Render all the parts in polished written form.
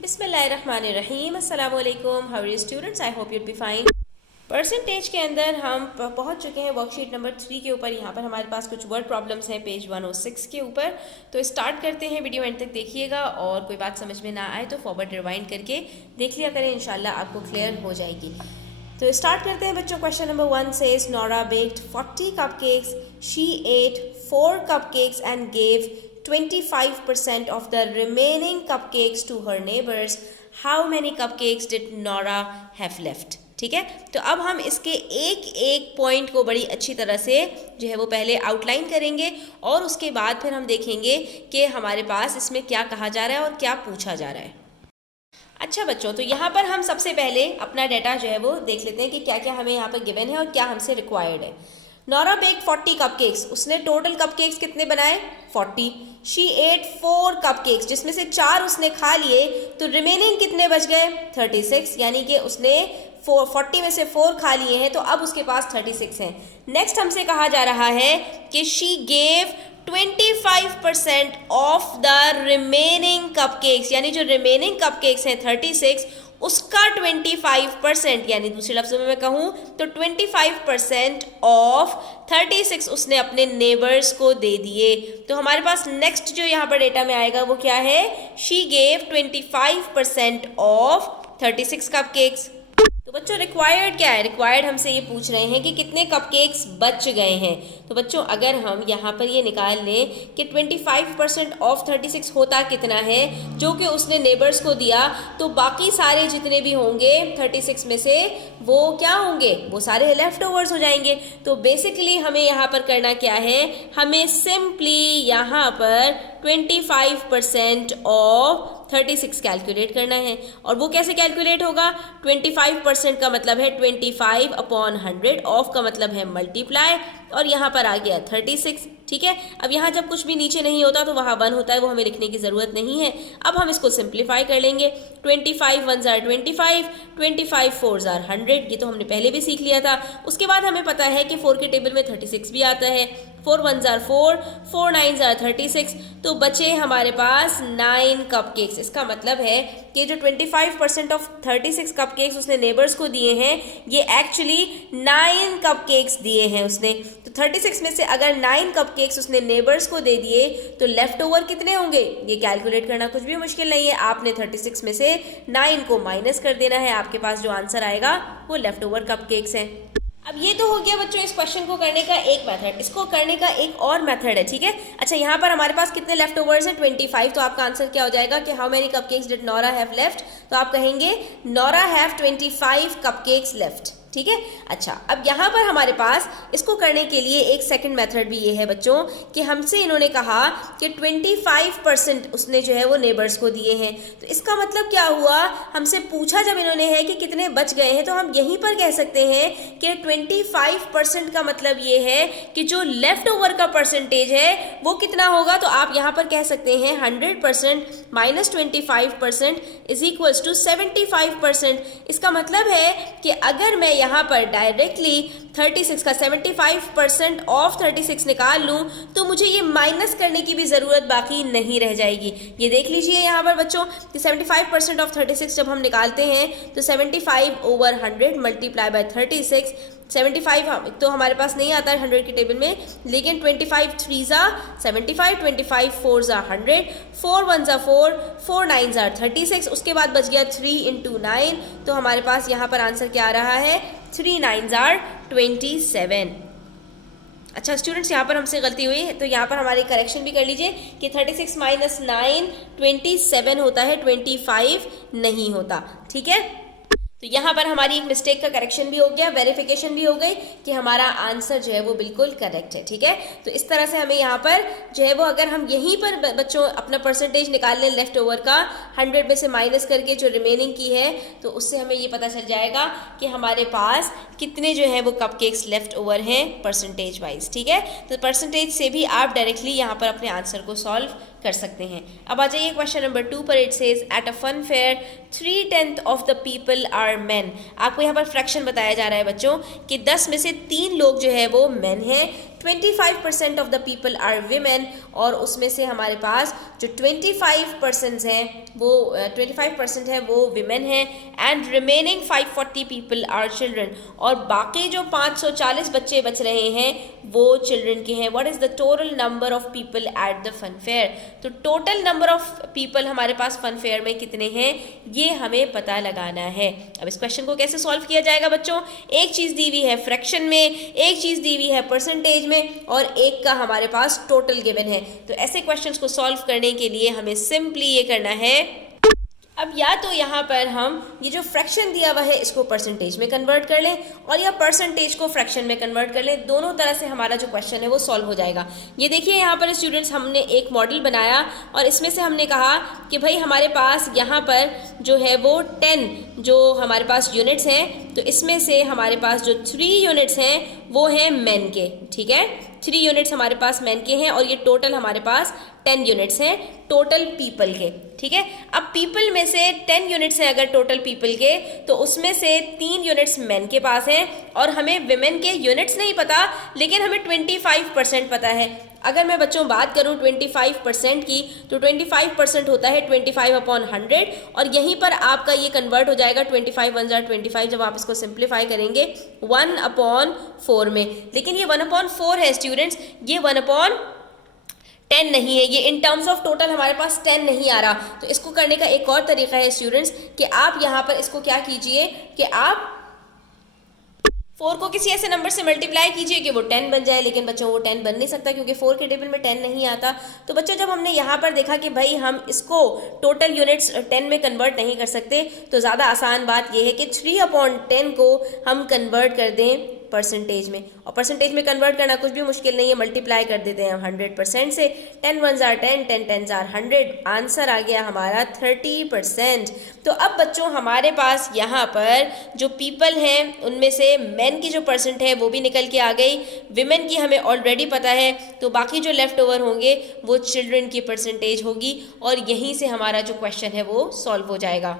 बिस्मिल्लाहिर्रहमानिर्रहीम अस्सलाम वालेकुम। How are you students, I hope you'd be fine. Percentage के अंदर हम पहुंच चुके हैं वर्कशीट नंबर 3 के ऊपर। यहाँ पर हमारे पास कुछ वर्ड प्रॉब्लम्स हैं पेज 106 के ऊपर। तो स्टार्ट करते हैं, वीडियो एंड तक देखिएगा और कोई बात समझ में ना आए तो फॉरवर्ड रिवाइंड करके देख लिया करें, इंशाल्लाह आपको क्लियर हो जाएगी। तो स्टार्ट करते हैं बच्चों। Question number 1 says Nora baked 40 cupcakes, she ate 4 cupcakes and gave 25% of the remaining cupcakes to her neighbors. How many cupcakes did Nora have left? ठीक है, तो अब हम इसके एक एक पॉइंट को बड़ी अच्छी तरह से जो है वो पहले आउटलाइन करेंगे और उसके बाद फिर हम देखेंगे कि हमारे पास इसमें क्या कहा जा रहा है और क्या पूछा जा रहा है। अच्छा बच्चों, तो यहाँ पर हम सबसे पहले अपना डाटा जो है वो देख लेते हैं कि क्या क्या हमें यहाँ पर गिवन है और क्या हमसे रिक्वायर्ड है। नोरा बेक्ड 40 कपकेक्स, उसने टोटल कपकेक्स कितने बनाए 40। शी एट 4 कपकेक्स, जिसमें से 4 उसने खा लिए, तो रिमेनिंग कितने बच गए 36, यानी कि उसने 40 में से 4 खा लिए हैं तो अब उसके पास 36 हैं। नेक्स्ट हमसे कहा जा रहा है कि she gave 25% of the remaining cupcakes, यानी जो रिमेनिंग कपकेक्स हैं 36 उसका 25%, यानी दूसरे लफ्जों में मैं कहूँ तो 25% ऑफ 36 उसने अपने नेबर्स को दे दिए। तो हमारे पास नेक्स्ट जो यहाँ पर डेटा में आएगा वो क्या है, शी गेव 25% ऑफ 36 कपकेक्स। तो बच्चों रिक्वायर्ड क्या है, रिक्वायर्ड हमसे ये पूछ रहे हैं कि कितने कपकेक्स बच गए हैं। तो बच्चों अगर हम यहाँ पर ये निकाल लें कि 25% ऑफ 36 होता कितना है जो कि उसने नेबर्स को दिया, तो बाकी सारे जितने भी होंगे 36 में से वो क्या होंगे, वो सारे लेफ्ट ओवर्स हो जाएंगे। तो बेसिकली हमें यहाँ पर करना क्या है, हमें सिंपली यहाँ पर 25% ऑफ 36 कैलकुलेट करना है। और वो कैसे कैलकुलेट होगा, 25% का मतलब है 25 अपॉन 100, ऑफ का मतलब है मल्टीप्लाई, और यहाँ पर आ गया 36। ठीक है, अब यहाँ जब कुछ भी नीचे नहीं होता तो वहाँ 1 होता है, वो हमें लिखने की ज़रूरत नहीं है। अब हम इसको सिंप्लीफाई कर लेंगे। 25 1 जार 25, 25 4 जार 100, ये तो हमने पहले भी सीख लिया था। उसके बाद हमें पता है कि 4 के टेबल में 36 भी आता है। 4 1 जार 4, 4 9 जार 36, तो बचे हमारे पास 9 कपकेक्स। इसका मतलब है कि जो 25% ऑफ 36 कपकेक्स उसने नेबर्स को दिए हैं, ये एक्चुअली 9 कपकेक्स दिए हैं उसने। तो 36 में से अगर 9 कपकेक्स उसने नेबर्स को दे दिए तो लेफ्ट ओवर कितने होंगे, ये कैलकुलेट करना कुछ भी मुश्किल नहीं है। आपने 36 में से 9 को माइनस कर देना है, आपके पास जो आंसर आएगा वो लेफ्ट ओवर कपकेक्स हैं। अब ये तो हो गया बच्चों इस क्वेश्चन को करने का एक मेथड। इसको करने का एक और मेथड है, ठीक है। अच्छा, यहाँ पर हमारे पास कितने लेफ्ट ओवर्स हैं 25, तो आपका आंसर क्या हो जाएगा कि how many cupcakes did Nora have left, तो आप कहेंगे नोरा हैव 25 कपकेक्स लेफ्ट। ठीक है, अच्छा अब यहाँ पर हमारे पास इसको करने के लिए एक सेकंड मेथड भी ये है बच्चों कि हमसे इन्होंने कहा कि 25% उसने जो है वो नेबर्स को दिए हैं। तो इसका मतलब क्या हुआ, हमसे पूछा जब इन्होंने है कि कितने बच गए हैं, तो हम यहीं पर कह सकते हैं कि 25% का मतलब ये है कि जो लेफ्ट ओवर का परसेंटेज है वो कितना होगा। तो आप यहाँ पर कह सकते हैं 100% माइनस 25% इज इक्वल्स टू 75%। इसका मतलब है कि अगर मैं यहाँ पर डायरेक्टली 36 का 75% ऑफ 36 निकाल लूँ तो मुझे ये माइनस करने की भी ज़रूरत बाकी नहीं रह जाएगी। ये देख लीजिए यहाँ पर बच्चों कि 75% ऑफ 36 जब हम निकालते हैं तो 75 ओवर 100 मल्टीप्लाई बाय 36। 75 तो हमारे पास नहीं आता है 100 के टेबल में, लेकिन 25 3 ज़ा 75, 25 4 ज़ा 100, 4 1 ज़ा 4, 4 9 ज़ा 36, उसके बाद बच गया 3 इंटू 9, तो हमारे पास यहाँ पर आंसर क्या आ रहा है 3 9 ज़ा 27। अच्छा स्टूडेंट्स, यहाँ पर हमसे गलती हुई तो यहाँ पर हमारी करेक्शन भी कर लीजिए कि 36 माइनस 9 27 होता है, 25 नहीं होता। ठीक है, तो यहाँ पर हमारी एक मिस्टेक का करेक्शन भी हो गया, वेरिफिकेशन भी हो गई कि हमारा आंसर जो है वो बिल्कुल करेक्ट है। ठीक है, तो इस तरह से हमें यहाँ पर जो है वो अगर हम यहीं पर बच्चों अपना परसेंटेज निकाल लें लेफ्ट ओवर का 100 में से माइनस करके जो रिमेनिंग की है, तो उससे हमें ये पता चल जाएगा कि हमारे पास कितने जो है वो कपकेक्स लेफ्ट ओवर हैं परसेंटेज वाइज। ठीक है, तो परसेंटेज से भी आप डायरेक्टली यहाँ पर अपने आंसर को सॉल्व कर सकते हैं। अब आ जाइए क्वेश्चन नंबर 2 पर। It says at a fun fair 3/10 of the people are men. आपको यहाँ पर फ्रैक्शन बताया जा रहा है बच्चों कि 10 में से 3 लोग जो है वो मेन हैं, 25% of the people are women, और उसमें से हमारे पास जो 25% हैं वो 25% है वो विमेन है, and remaining 540 people are children, और बाकी जो 540 बच्चे बच रहे हैं वो चिल्ड्रन के हैं। What is the total number of people at the fun fair? तो टोटल नंबर ऑफ पीपल हमारे पास फन फेयर में कितने हैं ये हमें पता लगाना है। अब इस क्वेश्चन को कैसे सॉल्व किया जाएगा बच्चों? एक चीज दी हुई है फ्रैक्शन में, एक चीज दी हुई है परसेंटेज में, और एक का हमारे पास टोटल गिवन है। तो ऐसे क्वेश्चंस को सॉल्व करने के लिए हमें सिंपली ये करना है, अब या तो यहाँ पर हम ये जो फ्रैक्शन दिया हुआ है इसको परसेंटेज में कन्वर्ट कर लें, और या परसेंटेज को फ्रैक्शन में कन्वर्ट कर लें। दोनों तरह से हमारा जो क्वेश्चन है वो सॉल्व हो जाएगा। ये देखिए यहाँ पर स्टूडेंट्स, हमने एक मॉडल बनाया और इसमें से हमने कहा कि भाई हमारे पास यहाँ पर जो है वो 10 जो हमारे पास यूनिट्स हैं, तो इसमें से हमारे पास जो 3 यूनिट्स हैं वो हैं मेन के, ठीक है, 3 यूनिट्स हमारे पास मेन के हैं, और ये टोटल हमारे पास 10 यूनिट्स हैं टोटल पीपल के, ठीक है। अब पीपल में से 10 यूनिट्स हैं अगर टोटल पीपल के, तो उसमें से 3 यूनिट्स मेन के पास हैं, और हमें विमेन के यूनिट्स नहीं पता, लेकिन हमें 25% पता है। अगर मैं बच्चों बात करूं 25% की, तो 25% होता है 25/100, और यहीं पर आपका ये कन्वर्ट हो जाएगा 25 1 जार 25, जब आप इसको सिंप्लीफाई करेंगे 1/4 में। लेकिन ये 1/4 है स्टूडेंट्स, ये 1/10 नहीं है, ये इन टर्म्स ऑफ टोटल हमारे पास 10 नहीं आ रहा। तो इसको करने का एक और तरीका है स्टूडेंट्स कि आप यहाँ पर इसको क्या कीजिए कि आप 4 को किसी ऐसे नंबर से मल्टीप्लाई कीजिए कि वो 10 बन जाए, लेकिन बच्चों वो 10 बन नहीं सकता क्योंकि 4 के टेबल में 10 नहीं आता। तो बच्चों जब हमने यहाँ पर देखा कि भाई हम इसको टोटल यूनिट्स 10 में कन्वर्ट नहीं कर सकते, तो ज़्यादा आसान बात यह है कि 3/10 को हम कन्वर्ट कर दें परसेंटेज में, और परसेंटेज में कन्वर्ट करना कुछ भी मुश्किल नहीं है, मल्टीप्लाई कर देते हैं हम 100% से। 10 1 जार 10, 10 10 जार 100, आंसर आ गया हमारा 30%। तो अब बच्चों हमारे पास यहाँ पर जो पीपल हैं उनमें से मेन की जो परसेंट है वो भी निकल के आ गई, विमेन की हमें ऑलरेडी पता है, तो बाकी जो लेफ्ट ओवर होंगे वो चिल्ड्रन की परसेंटेज होगी, और यहीं से हमारा जो क्वेश्चन है वो सॉल्व हो जाएगा।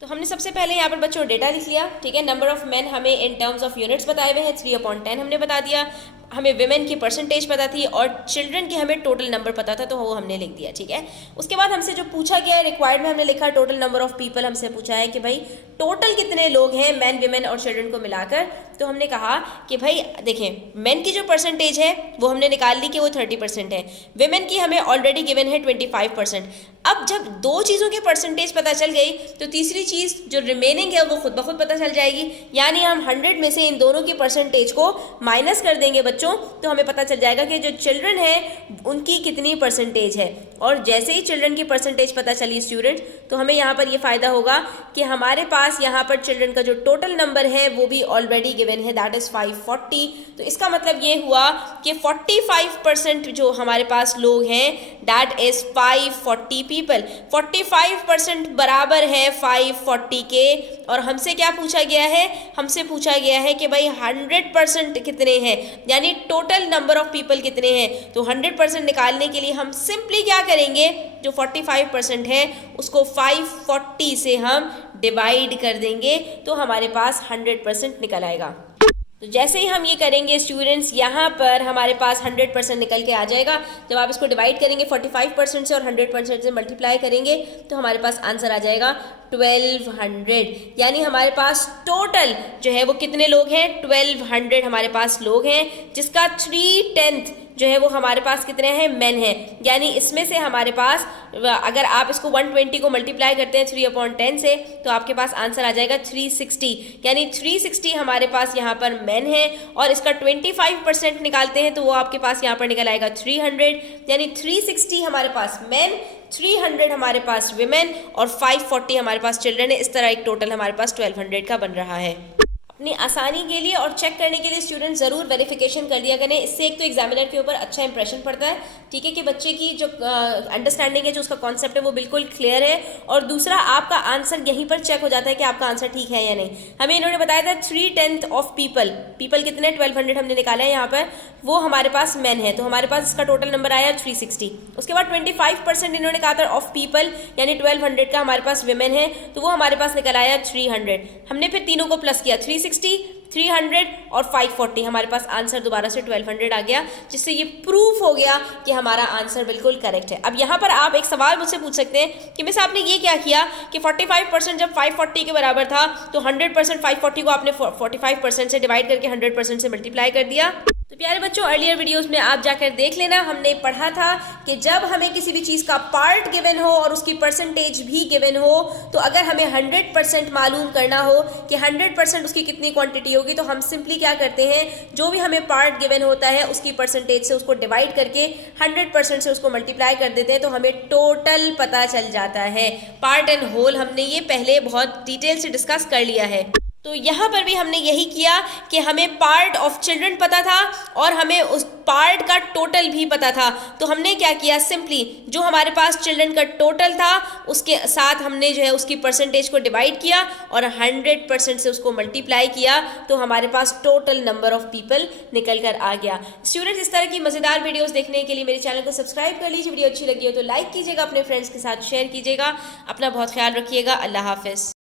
तो हमने सबसे पहले यहाँ पर बच्चों डेटा लिख लिया, ठीक है। नंबर ऑफ मेन हमें इन टर्म्स ऑफ यूनिट्स बताए हुए हैं, 3/10 हमने बता दिया, हमें विमेन की परसेंटेज पता थी, और चिल्ड्रन की हमें टोटल नंबर पता था, तो वो हमने लिख दिया, ठीक है। उसके बाद हमसे जो पूछा गया है रिक्वायर्ड में हमने लिखा टोटल नंबर ऑफ पीपल, हमसे पूछा है कि भाई टोटल कितने लोग हैं मैन विमेन और चिल्ड्रन को मिलाकर। तो हमने कहा कि भाई देखें, मेन की जो परसेंटेज है वो हमने निकाल ली कि वो 30% है, विमेन की हमें ऑलरेडी गिवन है 25%। अब जब दो चीज़ों की परसेंटेज पता चल गई, तो तीसरी चीज़ जो रिमेनिंग है वो खुद ब खुद पता चल जाएगी, यानी हम 100 में से इन दोनों की परसेंटेज को माइनस कर देंगे बच्चों, तो हमें पता चल जाएगा कि जो चिल्ड्रन है उनकी कितनी परसेंटेज है। और जैसे ही चिल्ड्रन की परसेंटेज पता चली स्टूडेंट, तो हमें यहाँ पर ये फ़ायदा होगा कि हमारे पास यहाँ पर चिल्ड्रन का जो टोटल नंबर है वो भी ऑलरेडी गिवन है, दैट इज़ 540। तो इसका मतलब ये हुआ कि 45% जो हमारे पास लोग हैं दैट इज़ 540 पीपल। 45% बराबर है 540 के, और हमसे क्या पूछा गया है? हमसे पूछा गया है कि भाई 100% कितने हैं, यानी टोटल नंबर ऑफ पीपल कितने हैं। तो 100% निकालने के लिए हम सिंपली क्या करेंगे, जो 45% है उसको 540 से हम डिवाइड कर देंगे, तो हमारे पास 100% निकल आएगा। तो जैसे ही हम ये करेंगे स्टूडेंट्स, यहाँ पर हमारे पास 100% निकल के आ जाएगा। जब आप इसको डिवाइड करेंगे 45% से और 100% से मल्टीप्लाई करेंगे, तो हमारे पास आंसर आ जाएगा 1200, यानी हमारे पास टोटल जो है वो कितने लोग हैं, 1200 हमारे पास लोग हैं, जिसका 3/10 जो है वो हमारे पास कितने हैं, मेन है। यानी इसमें से हमारे पास, अगर आप इसको 120 को मल्टीप्लाई करते हैं 3/10 से, तो आपके पास आंसर आ जाएगा 360, यानी 360 हमारे पास यहाँ पर मेन है, और इसका 25% निकालते हैं तो वो आपके पास यहाँ पर निकल आएगा 300, यानी 360 हमारे पास मेन, 300 हमारे पास विमेन, और 540 हमारे पास चिल्ड्रन है। इस तरह एक टोटल हमारे पास 1200 का बन रहा है। अपनी आसानी के लिए और चेक करने के लिए स्टूडेंट ज़रूर वेरिफिकेशन कर दिया करें, इससे एक तो एग्जामिनर के ऊपर अच्छा इंप्रेशन पड़ता है, ठीक है, कि बच्चे की जो अंडरस्टैंडिंग है, जो उसका कॉन्सेप्ट है वो बिल्कुल क्लियर है, और दूसरा आपका आंसर यहीं पर चेक हो जाता है कि आपका आंसर ठीक है या नहीं। हमें इन्होंने बताया था 3/10 ऑफ पीपल कितने 1200 हमने निकाला है यहाँ पर, वो हमारे पास मेन है, तो हमारे पास इसका टोटल नंबर आया 360। उसके बाद 25% इन्होंने कहा था ऑफ पीपल, यानी 1200 का हमारे पास विमेन है, तो वो हमारे पास निकल आया 300। हमने फिर तीनों को प्लस किया, 360 300 और 540, हमारे पास आंसर दोबारा से 1200 आ गया, जिससे ये प्रूफ हो गया कि हमारा आंसर बिल्कुल करेक्ट है। अब यहाँ पर आप एक सवाल मुझसे पूछ सकते हैं कि मिस आपने ये क्या किया कि 45% जब 540 के बराबर था तो 100% 540 को आपने 45% से डिवाइड करके 100% से मल्टीप्लाई कर दिया। तो प्यारे बच्चों, अर्लियर वीडियोस में आप जाकर देख लेना, हमने पढ़ा था कि जब हमें किसी भी चीज़ का पार्ट गिवन हो और उसकी परसेंटेज भी गिवन हो, तो अगर हमें 100% मालूम करना हो कि 100% उसकी कितनी क्वांटिटी होगी, तो हम सिंपली क्या करते हैं, जो भी हमें पार्ट गिवन होता है उसकी परसेंटेज से उसको डिवाइड करके 100% से उसको मल्टीप्लाई कर देते हैं, तो हमें टोटल पता चल जाता है। पार्ट एंड होल हमने ये पहले बहुत डिटेल से डिस्कस कर लिया है। तो यहाँ पर भी हमने यही किया कि हमें पार्ट ऑफ चिल्ड्रन पता था और हमें उस पार्ट का टोटल भी पता था। तो हमने क्या किया, सिंपली जो हमारे पास चिल्ड्रन का टोटल था उसके साथ हमने जो है उसकी परसेंटेज को डिवाइड किया और 100% से उसको मल्टीप्लाई किया, तो हमारे पास टोटल नंबर ऑफ पीपल निकल कर आ गया। स्टूडेंट्स, इस तरह की मज़ेदार वीडियोस देखने के लिए मेरे चैनल को सब्सक्राइब कर लीजिए। वीडियो अच्छी लगी हो तो लाइक कीजिएगा, अपने फ्रेंड्स के साथ शेयर कीजिएगा। अपना बहुत ख्याल रखिएगा। अल्लाह हाफिज़।